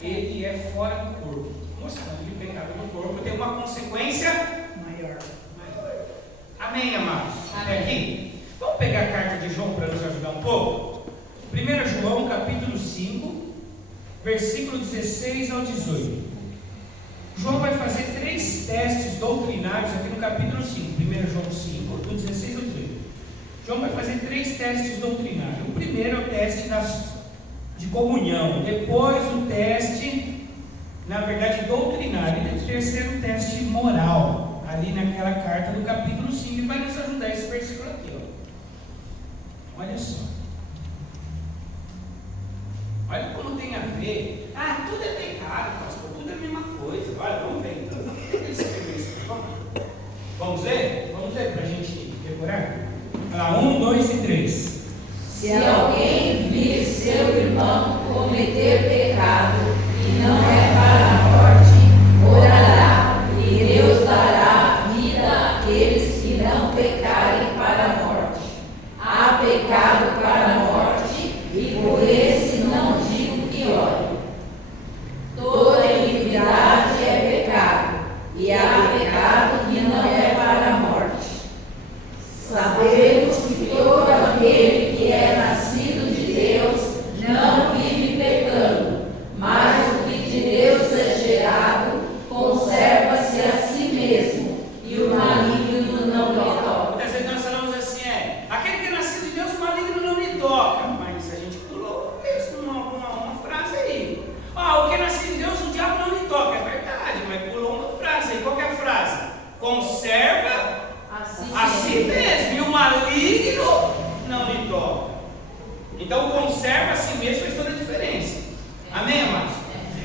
ele é fora do corpo, mostrando que o pecado do corpo tem uma consequência maior. Amém, amados? Até aqui? Vamos pegar a carta de João para nos ajudar um pouco? 1 João, capítulo 5, versículo 16 ao 18. João vai fazer 3 testes doutrinários aqui no capítulo 5, 1 João 5, do 16 ao 18. João vai fazer 3 testes doutrinários. O primeiro é o teste de comunhão, depois o teste, na verdade, doutrinário, e o terceiro o teste moral, ali naquela carta do capítulo 5, e vai nos ajudar esse versículo aqui, ó. Olha só. Olha como tem a ver. Tudo é pecado, pastor, tudo é a mesma coisa. Olha, vamos ver então. Vamos ver? Vamos ver para a gente decorar? Olha lá, 1, 2 e 3. Se alguém vir seu irmão cometer pecado e não é para a morte, orará, e Deus dará vida àqueles que não pecarem para a morte. Há pecado para a morte, e por esse não digo que ore. Toda iniquidade é pecado, e há pecado que não é para a morte. Sabemos que todo aquele que é nascido de Deus não vive pecando, mas o que de Deus é gerado conserva-se a si mesmo, e o maligno não lhe toca. Muitas vezes nós falamos assim, aquele que é nascido de Deus, o maligno não lhe toca. Mas a gente pulou isso uma frase aí. O que é nascido de Deus, o diabo não lhe toca. É verdade, mas pulou uma frase aí. Qual que é a frase? Conserva a si mesmo, e o maligno não lhe toca. Então, conserva a si mesmo faz toda a diferença. Amém, amados?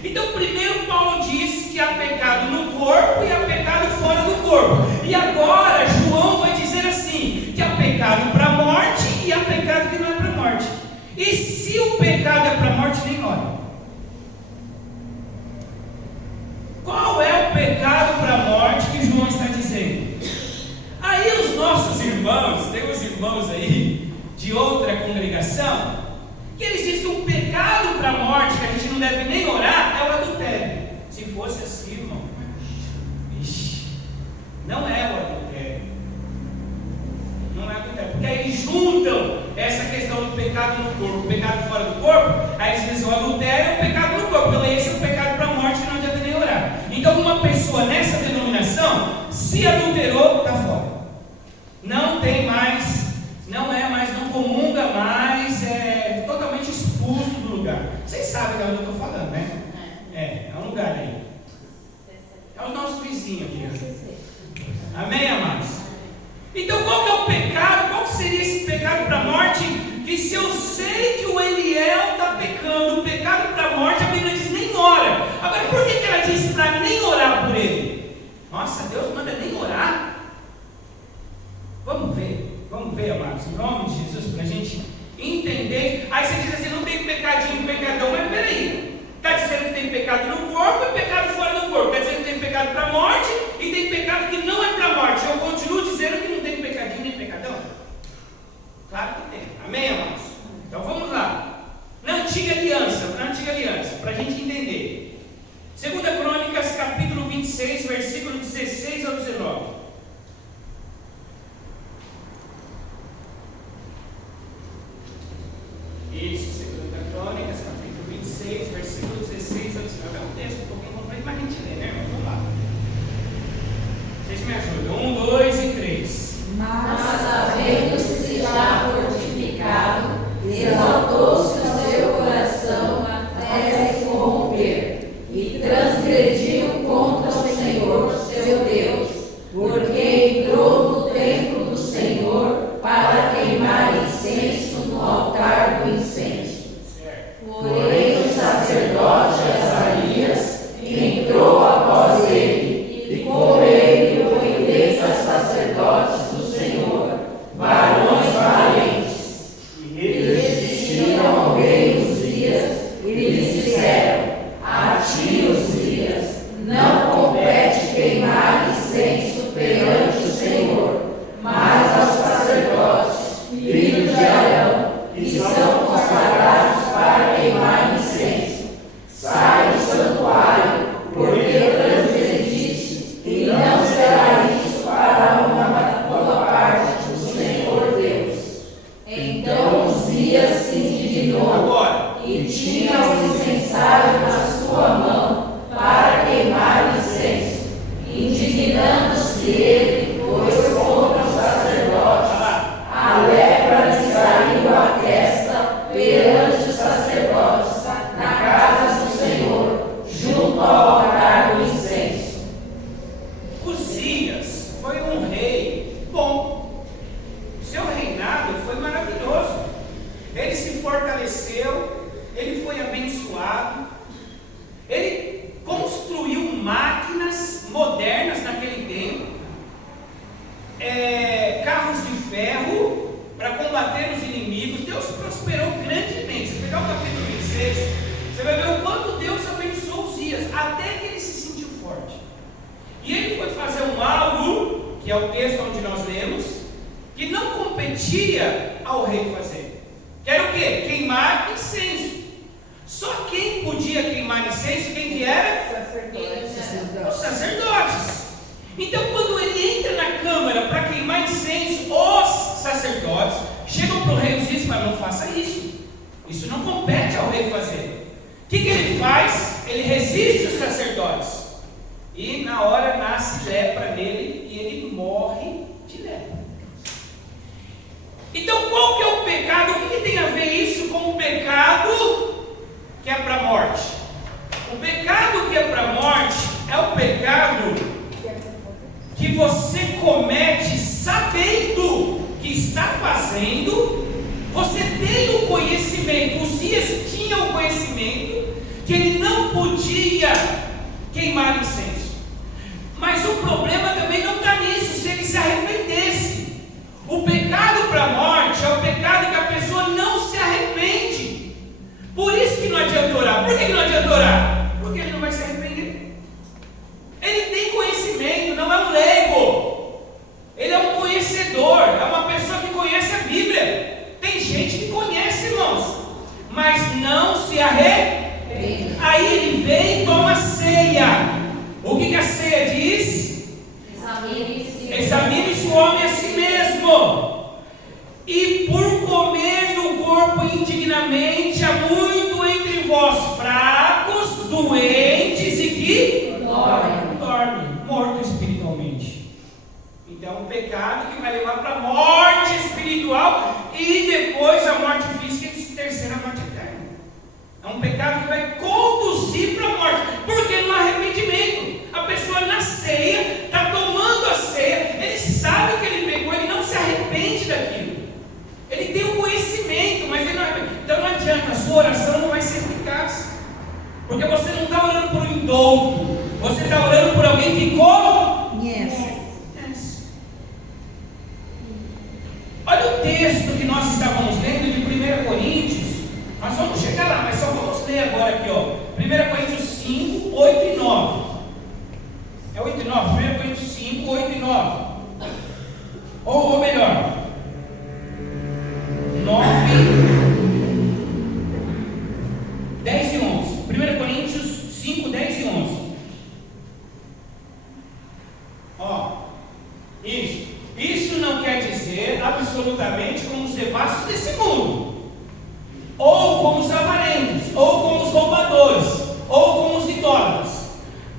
Então, primeiro Paulo disse que há pecado no corpo e há pecado fora do corpo. E agora João vai dizer assim, que há pecado para a morte e há pecado que não é para a morte. E se o pecado é para a morte, nem ora. Qual é o pecado para a morte que João está dizendo? Aí os nossos irmãos, tem uns irmãos aí de outra congregação, que eles dizem que o pecado para a morte, que a gente não deve nem orar, é o adultério. Se fosse assim, irmão, não é o adultério. Não é adultério. Porque aí eles juntam essa questão do pecado no corpo, o pecado fora do corpo, aí eles dizem o adultério é o pecado no corpo, então esse é o pecado para a morte e não deve nem orar. Então uma pessoa nessa denominação, se adulterou, está fora. Não tem mais, não comunga mais, é totalmente expulso do lugar. Vocês sabem de onde eu estou falando, né? É um lugar aí. É o nosso vizinho aqui. Amém, amados? Então qual que é o pecado? Qual que seria esse pecado para a morte? Que se eu sei que o Eliel está pecando, o pecado para a morte, a Bíblia diz nem ora. Agora por que ela diz para nem orar por ele? Nossa, Deus manda nem orar? Vamos ver, amados, em nome de Jesus, para a gente entender. Aí você diz assim, não tem pecadinho, pecadão, mas peraí, está dizendo que tem pecado no corpo e pecado fora do corpo, está dizendo que tem pecado para a morte e tem pecado que não é para a morte. Eu continuo dizendo que não tem pecadinho nem pecadão? Claro que tem, amém, amados? Então vamos lá, na antiga aliança, para a gente entender. 2 Crônicas, capítulo 26, versículo 16 ao 19. Isso, 2 Crônicas, capítulo 26, versículo 16 ao 19. É um texto um pouquinho complexo, mas a gente lê, né, irmão? Vamos lá. Vocês me ajudam. 1, 2 e 3. Mas havendo-se já fortificado, exaltou-se o seu coração até se corromper, e transgrediu contra o Senhor, seu Deus, porque entrou no templo do Senhor para queimar incenso no altar do incenso. Porém o sacerdote Azarias entrou após ele, e com ele 80 sacerdotes do Senhor, varões valentes. E resistiram ao rei Uzias e lhe disseram: a ti, Uzias, não compete queimar incenso perante o Senhor, mas aos sacerdotes, filhos de Arão, que são consagrados para queimar incenso. Sai do o incensário na sua mão para queimar incenso, indignando-se ele, pois contra o sacerdote a lepra lhe saiu à testa perante os sacerdotes na casa do Senhor, junto ao altar do incenso. Uzias foi um rei bom. Seu reinado foi maravilhoso. Ele se fortaleceu, ele foi abençoado, ele construiu máquinas modernas naquele tempo, carros de ferro para combater os inimigos. Deus prosperou grandemente. Se pegar o capítulo 26, você vai ver o quanto Deus abençoou Uzias, até que ele se sentiu forte. E ele foi fazer algo, que é o texto onde nós lemos, que não competia ao rei fazer. Que era o quê? Queimar incenso. Só quem podia queimar incenso, quem que era? Os sacerdotes. Então, quando ele entra na câmara para queimar incenso, os sacerdotes chegam para o rei e dizem: não faça isso. Isso não compete ao rei fazer. O que ele faz? Ele resiste os sacerdotes. E na hora nasce lepra nele e ele morre de lepra. Então, qual que é o pecado? O que tem a ver isso com o pecado que é para a morte? O pecado que é para a morte é o pecado que você comete sabendo que está fazendo. Você tem o conhecimento. Uzias tinha o conhecimento que ele não podia queimar incenso. Mas o problema também não está nisso. Se ele se arrependesse, o pecado para a morte é o pecado que a pessoa não se arrepende. Por isso que não adianta orar. Por que não adianta orar? Porque ele não vai se arrepender. Ele tem conhecimento, não é um leigo. Ele é um conhecedor, é uma pessoa que conhece a Bíblia. Tem gente que conhece, irmãos, mas não se arrepende. Aí ele vem e toma ceia. O que a ceia diz? Examine-se o homem a si mesmo. E por comer do corpo indignamente há muito entre vós fracos, doentes e que dormem, mortos espiritualmente. Então, um pecado que vai levar para a morte espiritual e depois a morte física e terceira morte eterna. É um pecado que vai conduzir para a morte, porque no arrependimento, a pessoa na ceia, está tomando a ceia, ele sabe que ele pecou, ele não se arrepende daquilo. Ele tem o conhecimento, mas ele não arrepende. Então não adianta, a sua oração não vai ser eficaz, porque você não está orando por um indulto, você está orando por alguém que conhece. Olha o texto que nós estávamos lendo de 1 Coríntios. Nós vamos chegar lá, mas só vamos ler agora aqui, 1 Coríntios 5, 8 e 9. É 8 e 9? 1 Coríntios 5, 8 e 9. Ou melhor, 9, 10 e 11. 1 Coríntios 5, 10 e 11. Isso não quer dizer absolutamente como os devassos desse mundo, ou como os avarentos, ou como os roubadores, ou como os idólatras,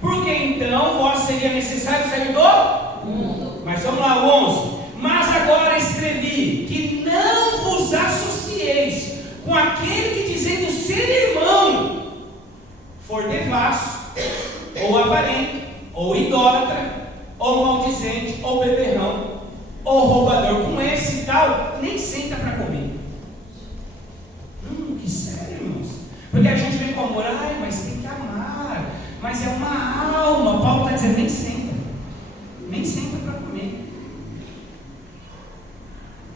porque então vós seria necessário sair do mundo. Mas vamos lá, o 11. Mas agora escrevi que não vos associeis com aquele que, dizendo ser irmão, for devasso, ou avarento, ou idólatra, ou maldizente, ou beberrão, ou roubador. Com esse e tal, nem senta para comer. Que sério, irmãos? Porque a gente vem com amor, mas tem que amar, mas é uma alma. Paulo está dizendo, nem senta para comer.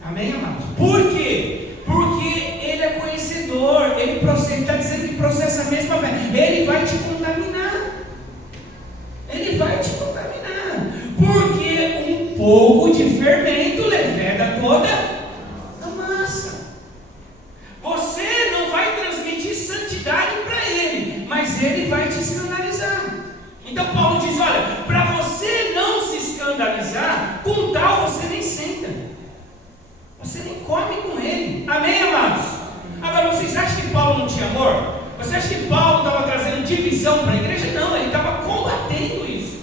Amém, amados? Por quê? Porque ele é conhecedor, ele está dizendo que processa a mesma fé. Ele vai te contaminar. Ele vai te contaminar. Porque um pouco de fermento leveda toda a massa. Você não vai transmitir santidade para ele, mas ele vai te escandalizar. Então Paulo diz, olha, para você não se escandalizar, com tal você nem senta. Você nem come com ele. Amém, amados? Agora, vocês acham que Paulo não tinha amor? Você acha que Paulo estava trazendo divisão para a igreja? Não, ele estava combatendo isso.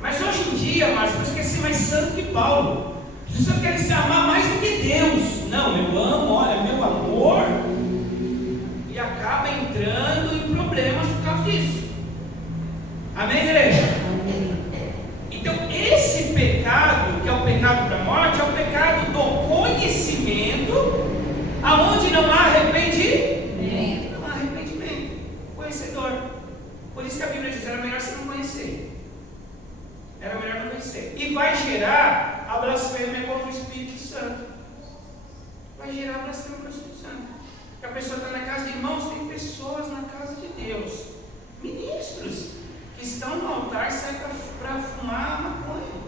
Mas hoje em dia, Márcio, você quer ser mais santo que Paulo. As pessoas querem se amar mais do que Deus. Não, eu amo, olha, meu amor. E acaba entrando em problemas por causa disso. Amém, igreja? Amém. Então, esse pecado, que é o pecado da morte, é o pecado do conhecimento, aonde não há arrependimento. Não há arrependimento. Conhecedor. Por isso que a Bíblia diz: era melhor você não conhecer. Era melhor não conhecer. E vai gerar a blasfêmia contra o Espírito Santo. Vai gerar a blasfêmia contra o Espírito Santo. Porque a pessoa está na casa de irmãos, tem pessoas na casa de Deus, ministros, que estão no altar, saem para fumar maconha.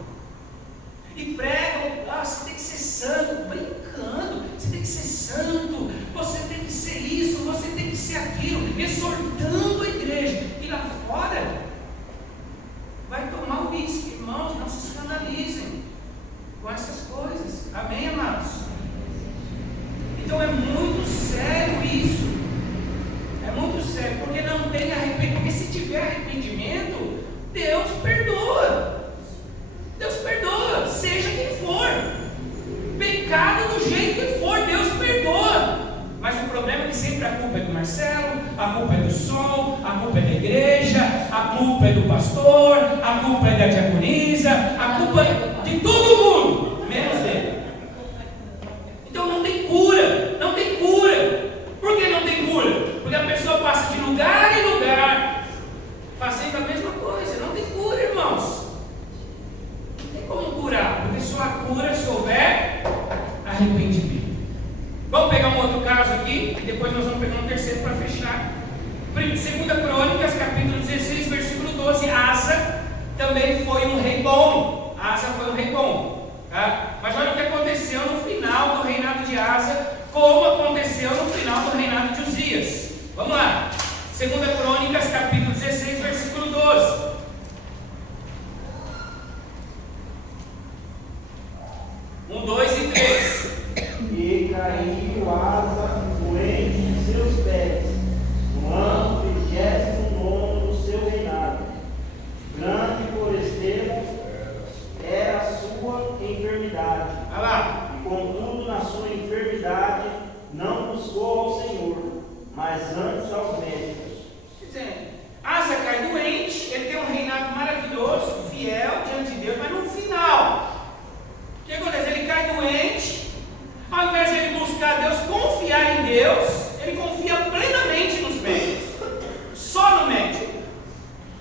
E pregam: você tem que ser santo, brincando, você tem que ser santo, você tem que ser isso, você tem que ser aquilo, exortando a igreja. E lá fora, vai tomar o uísque. Irmãos, não se escandalizem com essas coisas. Amém, amados? Então é muito sério isso. É muito sério, porque não tem arrependimento. Porque se tiver arrependimento, Deus perdoa. Deus perdoa, seja quem for. Pecado do jeito que for, Deus perdoa. Mas o problema é que sempre a culpa é do Marcelo, a culpa é do som, a culpa é da igreja, a culpa é do pastor, a culpa é da diaconisa, a culpa é de todo mundo, menos dele. Então não tem cura, não tem cura. Por que não tem cura? Porque a pessoa passa de lugar em lugar, fazendo a mesma coisa. Não tem cura, irmãos. Não tem como curar, porque só a cura se houver arrependimento. Vamos pegar um outro caso aqui, e depois nós vamos pegar um terceiro para fechar. 2 Crônicas, capítulo 16, versículo 12. Asa também foi um rei bom. Asa foi um rei bom. Tá? Mas olha o que aconteceu no final do reinado de Asa, como aconteceu no final do reinado de Uzias. Vamos lá. 2 Crônicas, capítulo 16, versículo 12. 1, 2 e 3. E caiu Asa doente de seus pés, no ano 29º do seu reinado. Grande por extremo era a sua enfermidade. Olha lá. E contudo, na sua enfermidade, não buscou ao Senhor, mas antes aos médicos. Quer dizer, Asa cai doente, ele tem um reinado maravilhoso, fiel diante de Deus, mas no final, o que acontece? Ele cai doente. Ao invés de ele buscar Deus, confiar em Deus, ele confia plenamente nos médicos, só no médico.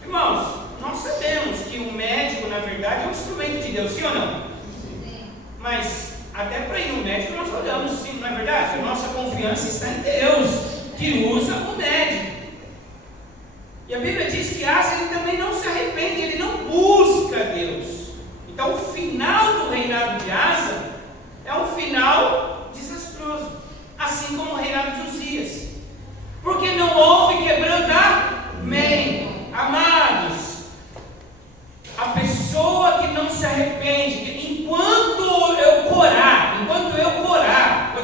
Irmãos, nós sabemos que o médico, na verdade, é um instrumento de Deus, sim ou não? Sim. Mas até para ir no médico nós olhamos, sim, não é verdade? A nossa confiança está em Deus, que usa o médico. E a Bíblia diz que Asa, ele também não se arrepende, ele não busca Deus. Então o final do reinado de Asa é um final desastroso, assim como o reinado de Uzias, porque não houve quebrantamento. Amados, a pessoa que não se arrepende, enquanto eu corar, quando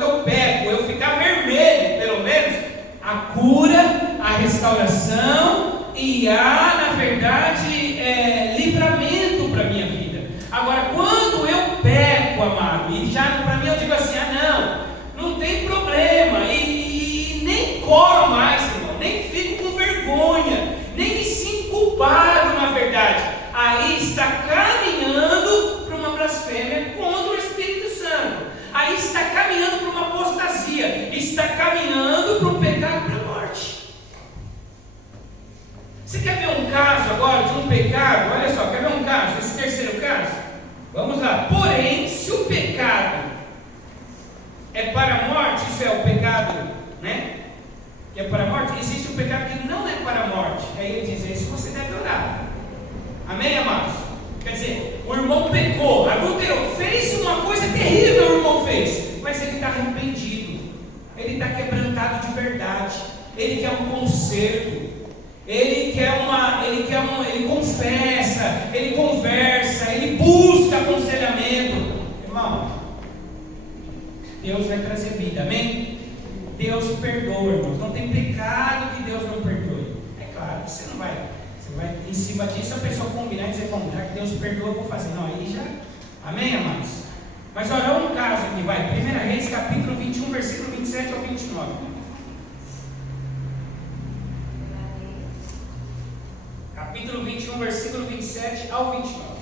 eu pego, eu ficar vermelho, pelo menos, a cura, a restauração e há, na verdade, livramento para a minha vida. Agora, quando eu peco, amado, e já para mim eu digo assim: não tem problema, e nem coro mais, irmão, nem fico com vergonha, nem me sinto culpado, na verdade. Aí está caminhando para uma blasfêmia contra o Espírito Santo, aí está caminhando para uma apostasia, está caminhando para um pecado para a morte. Você quer ver um caso agora de um pecado? Olha só, quer ver um caso, esse terceiro caso? Vamos lá. Porém, se o pecado é para a morte, isso é o pecado, né? Que é para a morte, existe um pecado que não é para a morte. Aí ele diz: isso você deve orar. Amém, amados? Quer dizer, o irmão pecou, adulterou, fez uma coisa terrível, o irmão fez, mas ele está arrependido, ele está quebrantado de verdade, ele quer um conserto. Ele confessa, ele conversa, ele busca aconselhamento. Irmão, Deus vai trazer vida, amém? Deus perdoa, irmãos. Não tem pecado que Deus não perdoe. É claro que você vai em cima disso, a pessoa combinar e dizer, bom, já que Deus perdoa, eu vou fazer. Não, aí já, amém, amados? Mas olha um caso aqui, vai, 1 Reis, capítulo 21, versículo 27 ao 29. Capítulo 21, versículo 27 ao 29.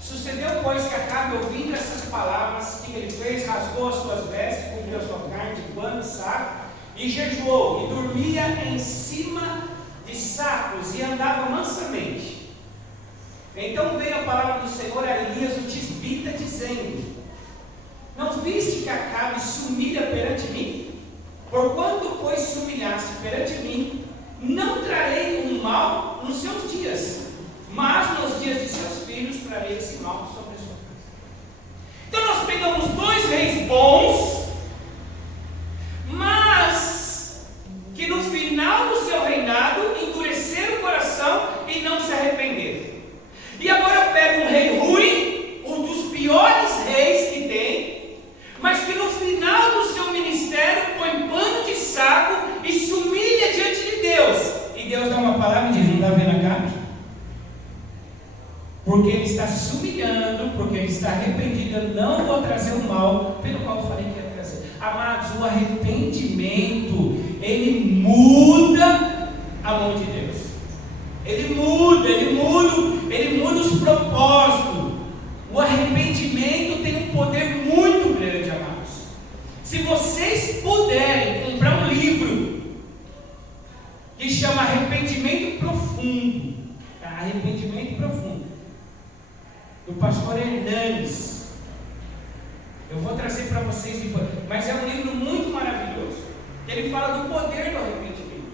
Sucedeu, pois, que Acabe, ouvindo essas palavras, que ele fez, rasgou as suas vestes, cobriu a sua carne de pano e saco, e jejuou, e dormia em cima de sacos, e andava mansamente. Então veio a palavra do Senhor a Elias, o tisbita, dizendo: não viste que Acabe se humilha perante mim? Porquanto, pois, se humilhaste perante mim, não trarei um mal nos seus dias, mas nos dias de seus filhos trarei esse mal sobre a sua casa. Então nós pegamos 2 reis bons, mas que no final do seu reinado endureceram o coração e não se arrependeram. E agora eu pego um rei ruim, um dos piores reis que tem, mas que no final do seu ministério põe pano de saco e se humilha diante de Deus. E Deus dá uma palavra e diz: não está vendo Acabe? Porque ele está se humilhando, porque ele está arrependido. Eu não vou trazer o mal pelo qual eu falei que ia trazer. Amados, o arrependimento, ele muda a mão de Deus. Ele muda os propósitos. O arrependimento tem um poder muito grande, amados. Se vocês puderem comprar um livro que chama Arrependimento Profundo, Arrependimento Profundo, do pastor Hernandes, eu vou trazer para vocês depois, mas é um livro muito maravilhoso. Ele fala do poder do arrependimento.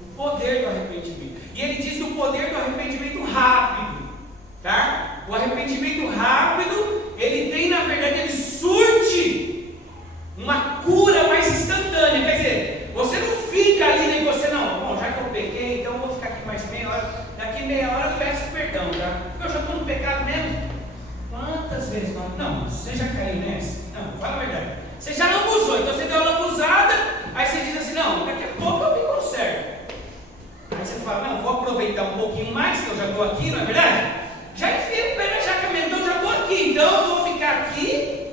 O poder do arrependimento. E ele diz do poder do arrependimento rápido. Tá? O arrependimento rápido, ele tem, na verdade, ele surte uma cura mais instantânea. Quer dizer, você não fica ali, nem você não. Bom, já que eu pequei, então eu vou ficar aqui mais meia hora. Daqui meia hora eu peço perdão, tá? Eu já estou no pecado mesmo. Quantas vezes não? Não, você já caiu nessa? Não, fala a verdade. Você já lambuzou, então você deu uma lambuzada, aí você diz assim: não, daqui a pouco eu me conserto. Aí você fala: não, vou aproveitar um pouquinho mais, que eu já estou aqui, não é verdade? Já enfiei o pé na jaca mesmo, então eu já estou aqui, então eu vou ficar aqui,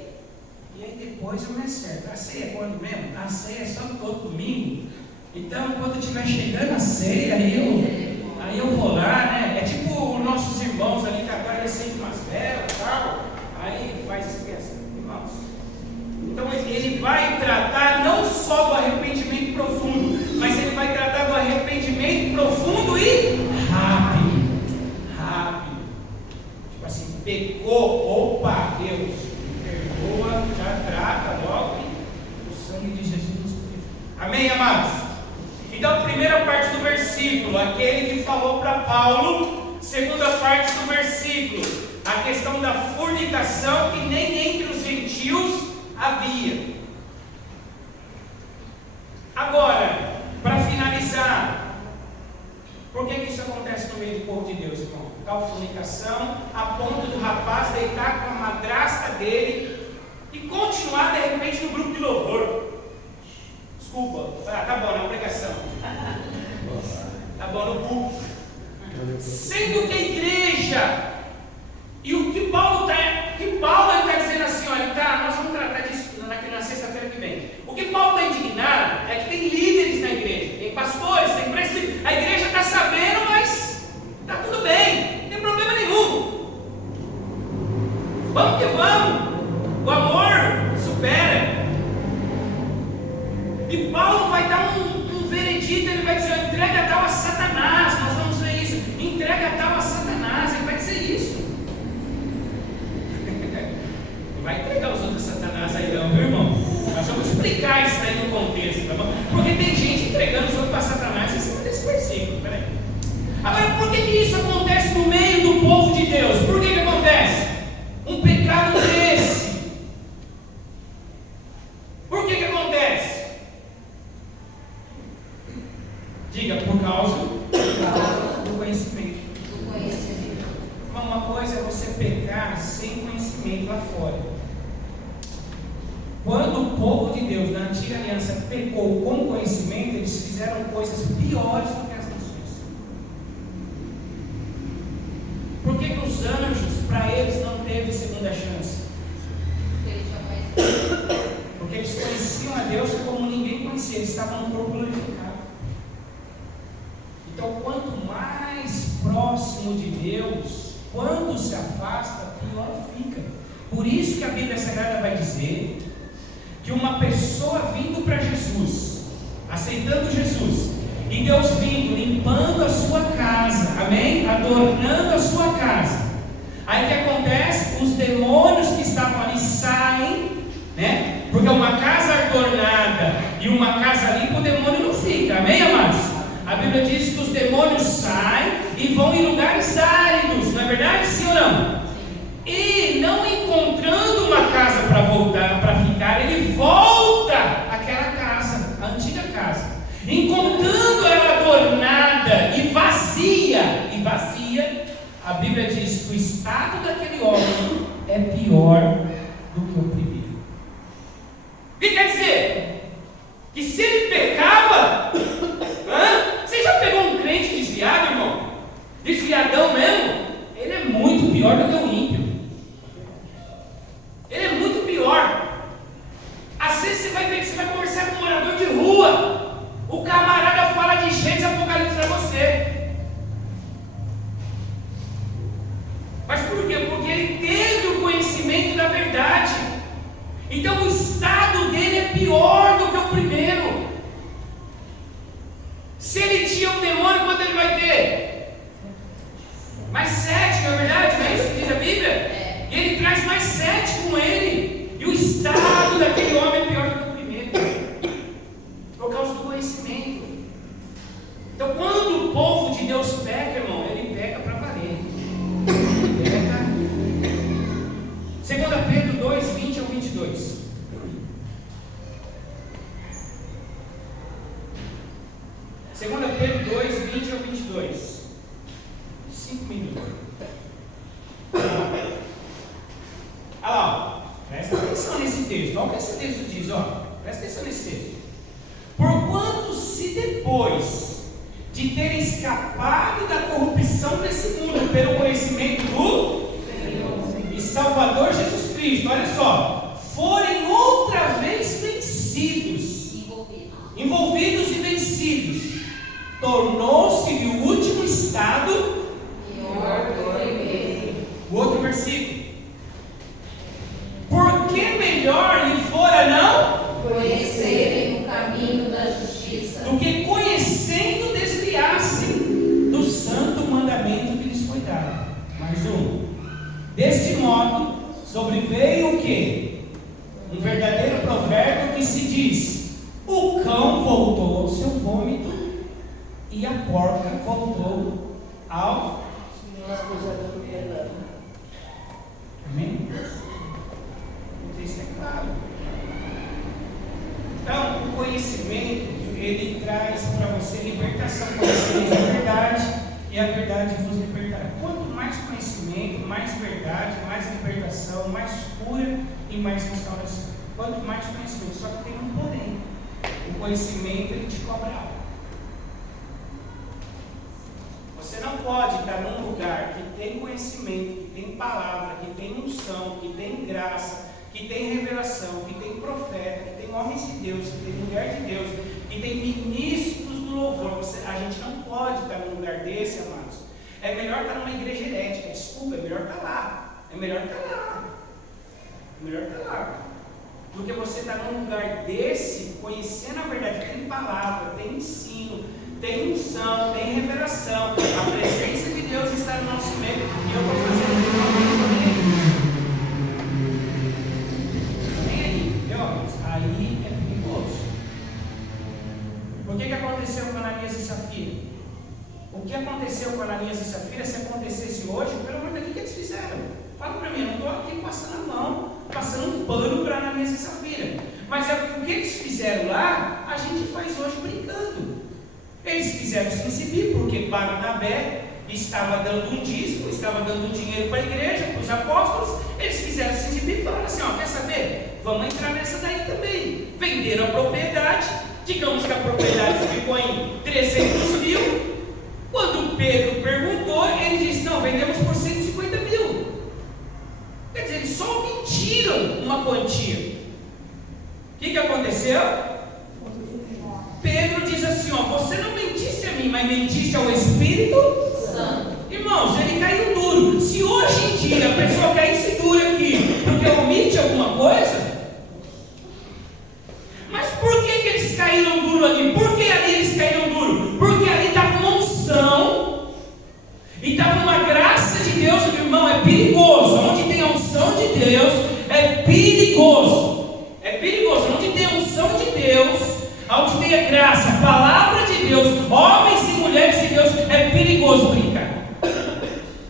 e aí depois eu me acerto. A ceia é quando mesmo? A ceia é só todo domingo. Então, quando estiver chegando a ceia, aí eu vou lá, né? É tipo os nossos irmãos ali que agora recebem umas velas e tal, aí faz expiação, irmãos. Então ele vai tratar não só do arrependimento profundo, mas ele vai tratar do arrependimento profundo e rápido. Tipo assim, pecou, opa, Deus, me perdoa, já trata logo, e o sangue de Jesus nos purifica. Amém, amados? Então, primeira parte do versículo, aquele que falou para Paulo. Segunda parte do versículo, a questão da fornicação que nem entre os gentios havia. Agora, para finalizar, por que isso acontece no meio do povo de Deus, irmão? Tal fornicação, a ponto do rapaz deitar com a madrasta dele e continuar de repente no grupo de louvor. Desculpa, tá bom, na pregação. Tá bom, no culto. Sendo que a igreja, e o que Paulo está dizendo assim, olha, nós vamos tratar disso na sexta-feira que vem. O que Paulo está indignado é que tem líderes na igreja, tem pastores, tem presbíteros. A igreja está sabendo, mas está tudo bem, não tem problema nenhum. Vamos que vamos, o amor supera. E Paulo vai dar um veredito, ele vai dizer: entrega tal a Satanás. Nós vamos ver isso, entrega tal a Satanás. você pecar sem conhecimento lá fora. Quando o povo de Deus na antiga aliança pecou com conhecimento, eles fizeram coisas piores do que as nações. Por que os anjos, para eles, não teve segunda chance? Porque eles conheciam a Deus como ninguém conhecia, eles estavam no corpo glorificado. Então, quanto mais próximo de Deus, quando se afasta, pior fica. Por isso que a Bíblia Sagrada vai dizer que uma pessoa vindo para Jesus, aceitando Jesus, e Deus vindo, limpando a sua casa, amém? Adornando a sua casa. Aí o que acontece? Os demônios que estavam ali saem, né? Porque uma casa adornada e uma casa limpa, o demônio não fica, amém, amados? A Bíblia diz que os demônios saem e vão em lugares áridos, não é verdade? Sim ou não? E não encontrando uma casa para voltar, para ficar, ele volta àquela casa, a antiga casa, encontrando ela adornada e vazia, a Bíblia diz que o estado daquele homem é pior do que o primeiro. O que quer dizer? Que se ele pecava, você já pegou um crente desviado, irmão? Desviadão mesmo? Ele é muito pior do que o ímpio. Ele é muito pior. Às vezes você vai ver que você vai conversar com um morador de rua, o camarada fala de Gênesis Apocalipse para você. Mas por quê? Porque ele teve o conhecimento da verdade. Então o estado dele é pior do que o primeiro. Se ele tinha um demônio, quanto ele vai ter? Mais 7, não é verdade? Não é isso que diz a Bíblia? E ele traz mais 7 com ele. E o estado daquele homem é pior do que o primeiro, por causa do conhecimento. Então quando o povo de Deus peca, irmão, ele peca para valer. Peca. 2 Pedro 2, 20 ao 22. Pedro 2, 20 ao 22. 5 minutos. Olha lá, presta atenção nesse texto. Olha o que esse texto diz, ó. Presta atenção nesse texto. Porquanto, se depois de terem escapado da corrupção desse mundo pelo conhecimento do Senhor e Salvador Jesus Cristo, olha só, forem outra vez vencidos, envolvidos e vencidos, tornou-se-lhe o último estado pior do que o primeiro. O outro versículo. Porque melhor lhe fora não conhecerem o caminho da justiça, do que conhecendo desviassem do santo mandamento que lhes foi dado. Mais um. Deste modo sobreveio o que? Um verdadeiro provérbio que se diz: o cão voltou ao seu vômito e a porca voltou ao Amém? O texto é claro. Então, o conhecimento, ele traz para você libertação. Conhecereis a verdade e a verdade vos libertará. Quanto mais conhecimento, mais verdade, mais libertação, mais cura e mais restauração. Quanto mais conhecimento, só que tem um porém. O conhecimento, ele te cobra algo. Você não pode estar num lugar que tem conhecimento, que tem palavra, que tem unção, que tem graça, que tem revelação, que tem profeta, que tem homens de Deus, que tem mulher de Deus, que tem ministros do louvor. A gente não pode estar num lugar desse, amados. É melhor estar numa igreja herética, desculpa, é melhor estar lá. É melhor estar lá. É melhor estar lá. Do que você estar num lugar desse, conhecendo a verdade, tem palavra, tem ensino, tem unção, tem revelação, a presença de Deus está no nosso meio, e eu vou fazer o que nem aí, entendeu, amigos? Aí é perigoso. O que aconteceu com Ananias e Safira? O que aconteceu com Ananias e Safira, se acontecesse hoje, pelo amor de Deus, o que eles fizeram? Fala para mim, eu não estou aqui passando a mão, passando um pano para Ananias e Safira, mas é o que eles fizeram lá, a gente faz hoje brincando. Eles quiseram se exibir, porque Barnabé estava dando um dízimo, estava dando dinheiro para a igreja, para os apóstolos. Eles quiseram se exibir e falaram assim: ó, quer saber? Vamos entrar nessa daí também. Venderam a propriedade, digamos que a propriedade ficou em 300 mil. Quando Pedro perguntou, ele disse: não, vendemos por 150 mil. Quer dizer, eles só omitiram uma quantia. O que aconteceu? Pedro diz assim: ó, você não mentiste a mim, mas mentiste ao Espírito Santo. Irmãos, ele caiu duro. Se hoje em dia a pessoa caísse dura aqui porque omite alguma coisa, mas por que eles caíram duro ali? Por que ali eles caíram duro? Porque ali estava uma unção e estava uma graça de Deus, meu irmão. É perigoso. Onde tem a unção de Deus, é perigoso. É perigoso. Onde tem a unção de Deus, onde tem a graça, a palavra de Deus, homens e mulheres de Deus, é perigoso brincar.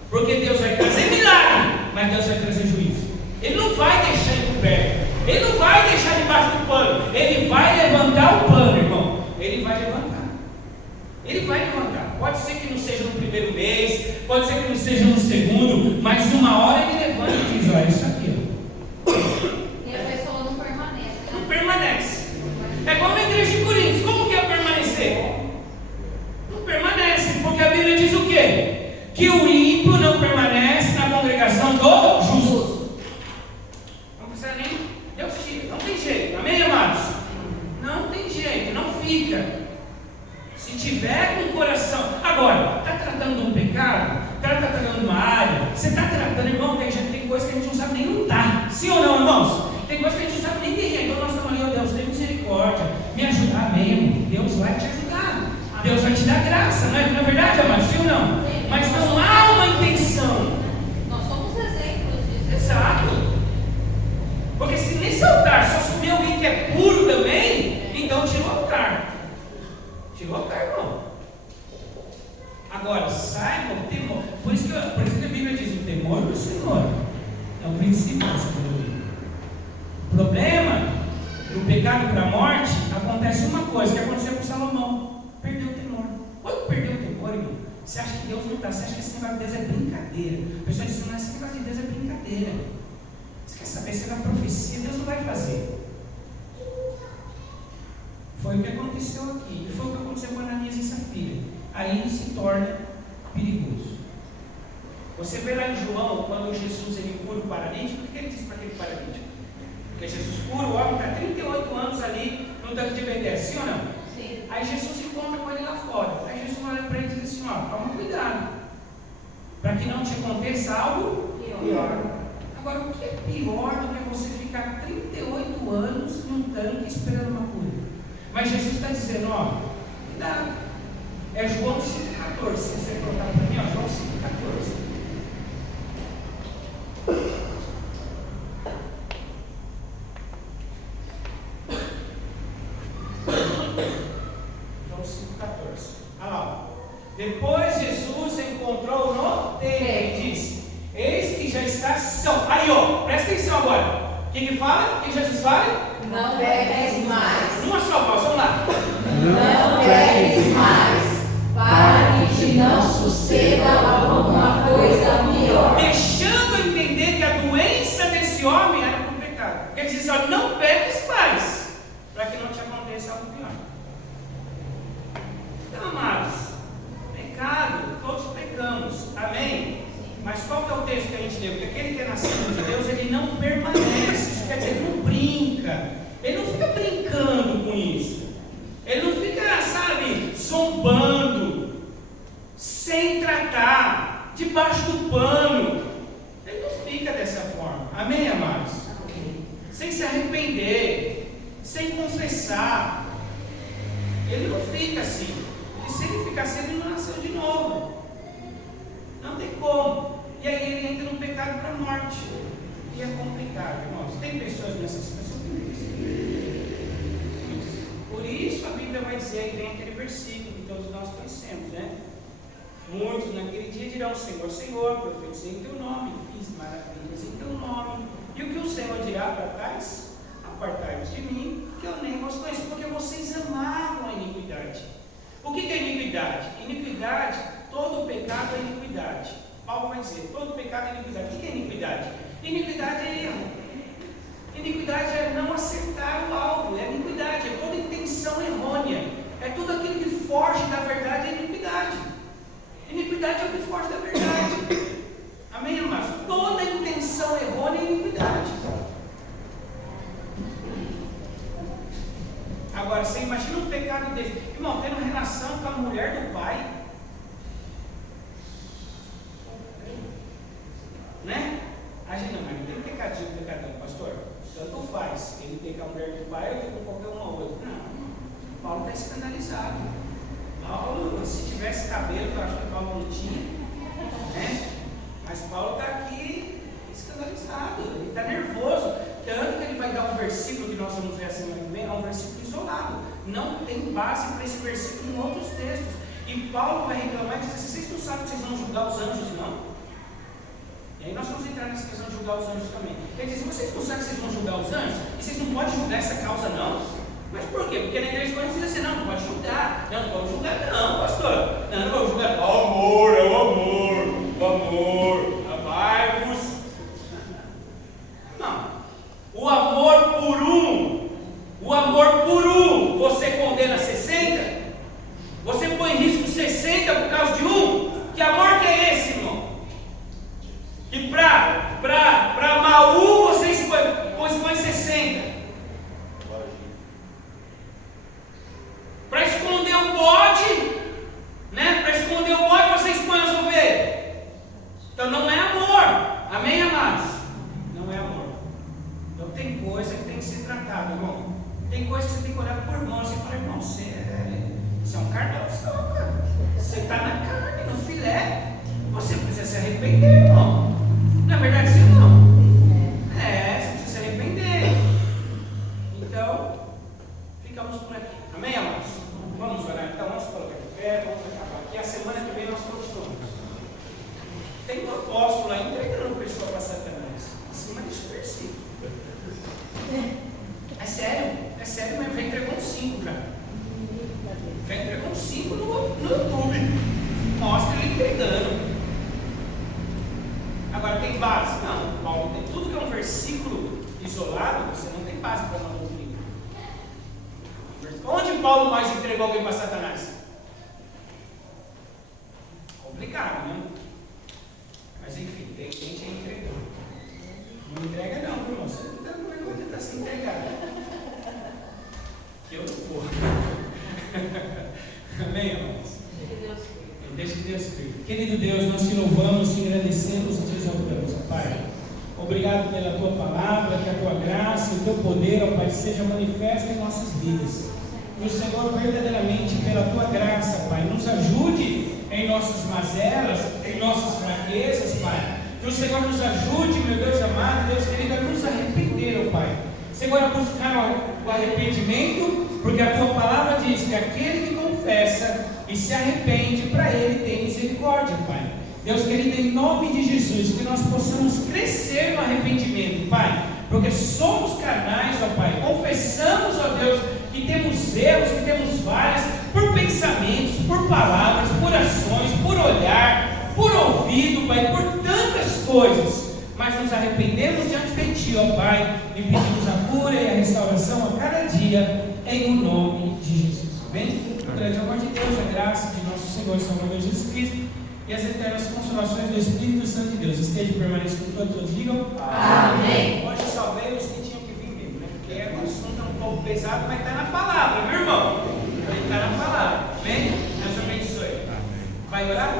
Porque Deus vai trazer milagre, mas Deus vai trazer juízo. Ele não vai deixar encoberto. Ele não vai deixar debaixo do pano. Ele vai levantar o pano, irmão. Ele vai levantar. Ele vai levantar. Pode ser que não seja no primeiro mês, pode ser que não seja no segundo, mas uma hora ele levanta e diz: olha, isso aqui. E a pessoa não permanece. Não permanece. É como a igreja de Coríntios. Como que é permanecer? Não permanece, porque a Bíblia diz o quê? Que o ímpio não permanece na congregação do justo. Não precisa nem Deus tira, não tem jeito, amém, amados? Não tem jeito, não fica. Se tiver com o coração. Agora, está tratando de um pecado, está tratando de uma área, você está tratando, irmão, tem coisa que a gente não sabe nem lutar. Sim ou não, irmãos? Tem coisa que a gente não sabe nem guerrear. Então nós estamos ali: ó Deus, tem misericórdia, me ajuda. Amém, Deus vai te ajudar. Deus vai te dar graça, não é verdade, amados? Sim ou não? Mas não há uma intenção. Nós somos exemplos disso. Exato. Porque se nesse altar só subir alguém que é puro também, então tira o altar. Tira o altar, irmão. Agora, saiba o temor. Por isso que a Bíblia diz: o temor do Senhor é o princípio da sabedoria. O problema do pecado para a morte, acontece uma coisa que aconteceu com Salomão: perdeu o temor. Quando perdeu o temor, irmão, você acha que Deus não está? Você acha que esse negócio de Deus é brincadeira? A pessoa diz: não, esse negócio de Deus é brincadeira. Você quer saber se é uma profecia? Deus não vai fazer. Foi o que aconteceu aqui. E foi o que aconteceu com Ananias e Safira. Aí se torna perigoso. Você vê lá em João, quando Jesus ele cura o paralítico, o que ele disse para aquele paralítico? Porque Jesus cura o homem, está 38 anos ali no tanque de Betesda, sim ou não? Sim. Aí Jesus encontra com ele lá fora. Aí Jesus olha para ele e diz assim: ó, toma cuidado, para que não te aconteça algo pior. Agora, o que é pior do que você ficar 38 anos num tanque esperando uma cura? Mas Jesus está dizendo: ó, cuidado. É João 5,14. Se você colocar para mim, ó, João 5,14. Depois Jesus encontrou no templo e disse: eis que já está são. Aí, ó, presta atenção agora. O que fala? O que Jesus fala? Não peques mais. Uma só voz, vamos lá. Não peques mais, para que te não suceda alguma coisa pior. Deixando entender que a doença desse homem era por pecado. Ele diz: ó, não peques mais, para que não te aconteça algo pior. Então, amados, pecado, todos pecamos, amém? Mas qual que é o texto que a gente leu? Que aquele que é nascido de Deus, ele não permanece. Isso quer dizer, ele não brinca. Ele não fica brincando com isso. Ele não fica, sabe, zombando, sem tratar, debaixo do pano. Ele não fica dessa forma, amém, amados? Sem se arrepender, sem confessar. Ele não fica assim. E se ele ficar assim, ele não nasceu de novo. Não tem como. E aí ele entra no pecado para a morte. E é complicado, irmãos. Tem pessoas nessa situação que por isso a Bíblia vai dizer, aí vem aquele versículo que todos nós conhecemos, né? Muitos naquele dia dirão: Senhor, Senhor, profetizei em teu nome, fiz maravilhas em teu nome. E o que o Senhor dirá para trás? Apartai-vos de mim, que eu nem vos conheço, porque vocês amavam a iniquidade. O que é iniquidade? Iniquidade todo pecado é iniquidade. Paulo vai dizer, todo pecado é iniquidade. O que é iniquidade? Iniquidade é erro. Iniquidade é não acertar o alvo, é iniquidade, é toda intenção errônea. É tudo aquilo que foge da verdade, é iniquidade. Iniquidade é o que foge da verdade. Amém, amados? Toda intenção errônea é iniquidade. Agora, você imagina um pecado desse. Irmão, tendo relação com a mulher do pai. Né? A gente não, mas não tem pecadinho, pecadão, pastor. Tanto faz. Ele tem com a mulher do pai ou tem com qualquer uma outra. Não. Paulo está escandalizado. Paulo, se tivesse cabelo, eu acho que Paulo não tinha. Né? Mas Paulo está aqui escandalizado. Ele está nervoso. Tanto que ele vai dar um versículo que nós vamos ver assim também, é um versículo isolado. Não tem base para esse versículo em outros textos. E Paulo vai reclamar e dizer assim: vocês não sabem que vocês vão julgar os anjos, não? E aí nós vamos entrar nessa questão de julgar os anjos também. Ele diz: vocês não sabem que vocês vão julgar os anjos? E vocês não podem julgar essa causa, não? Mas por quê? Porque na igreja quando diz assim: não pode julgar. Não pode julgar, não, pastor. Não vou julgar. O amor, é o amor. O amor. Amai-vos. Não. O amor por um, você condena 60? Você põe em risco 60 por causa de um? Que amor que é esse, irmão? Que para amar um, você expõe 60. Para esconder o bode, né? Para esconder o bode, você expõe as ovelhas. Então não é amor. Amém, amados? Não é amor. Então tem coisa que tem que ser tratada, irmão. Tem coisa que você tem que olhar por irmão. Você fala: irmão, você é um carnal, cara. Você está na carne, no filé. Você precisa se arrepender, irmão. Na verdade, sim ou não? Você precisa se arrepender. Então, ficamos por aqui. Amém, amados? Vamos orar então, vamos colocar de pé, vamos acabar aqui. A semana que vem nós continuamos. Tem um apóstolo aí entregando o pessoal para Satanás. Em cima desse versículo. É sério mesmo, já entregou uns 5 já. Já entregou uns 5 no YouTube. Mostra ele entregando. Agora tem base? Não, Paulo tem tudo que é um versículo isolado, você não tem base para uma doutrina. Onde Paulo mais entregou alguém para Satanás? Complicado, né? Mas enfim, tem gente que entregou. Não entrega não, irmão. Você não está com vergonha de tentar se entregar. Que eu não vou. Amém, irmãos? Deixa Deus crer. Querido Deus, nós te louvamos, te agradecemos e te exaltamos, Pai. Obrigado pela tua palavra, que a tua graça e o teu poder, ó Pai, seja manifesto em nossas vidas. Que o Senhor verdadeiramente, pela tua graça, Pai, nos ajude em nossas mazelas, em nossas fraquezas, Pai. Que o Senhor nos ajude, meu Deus amado, Deus querido, a nos arrepender, ó Pai. Senhor, a buscar o arrependimento, porque a tua palavra diz que aquele que confessa e se arrepende, para ele tem misericórdia, Pai. Deus querido, em nome de Jesus, que nós possamos crescer no arrependimento, Pai, porque somos carnais, ó Pai, confessamos, ó Deus, que temos erros, que temos falhas, por pensamentos, por palavras, por ações, por olhar, por ouvido, Pai, por tantas coisas, mas nos arrependemos diante de Ti, ó Pai, e pedimos a cura e a restauração a cada dia, em o nome de Jesus, amém? O grande amor de Deus, a graça de nosso Senhor e Salvador Jesus Cristo e as eternas consolações do Espírito Santo de Deus esteja e permaneça com todos, digam amém. Hoje eu salvei os que tinham que vir mesmo, né? Porque é um assunto um pouco pesado, mas está na palavra, meu irmão? Está na palavra, amém? Deus abençoe. Vai orar?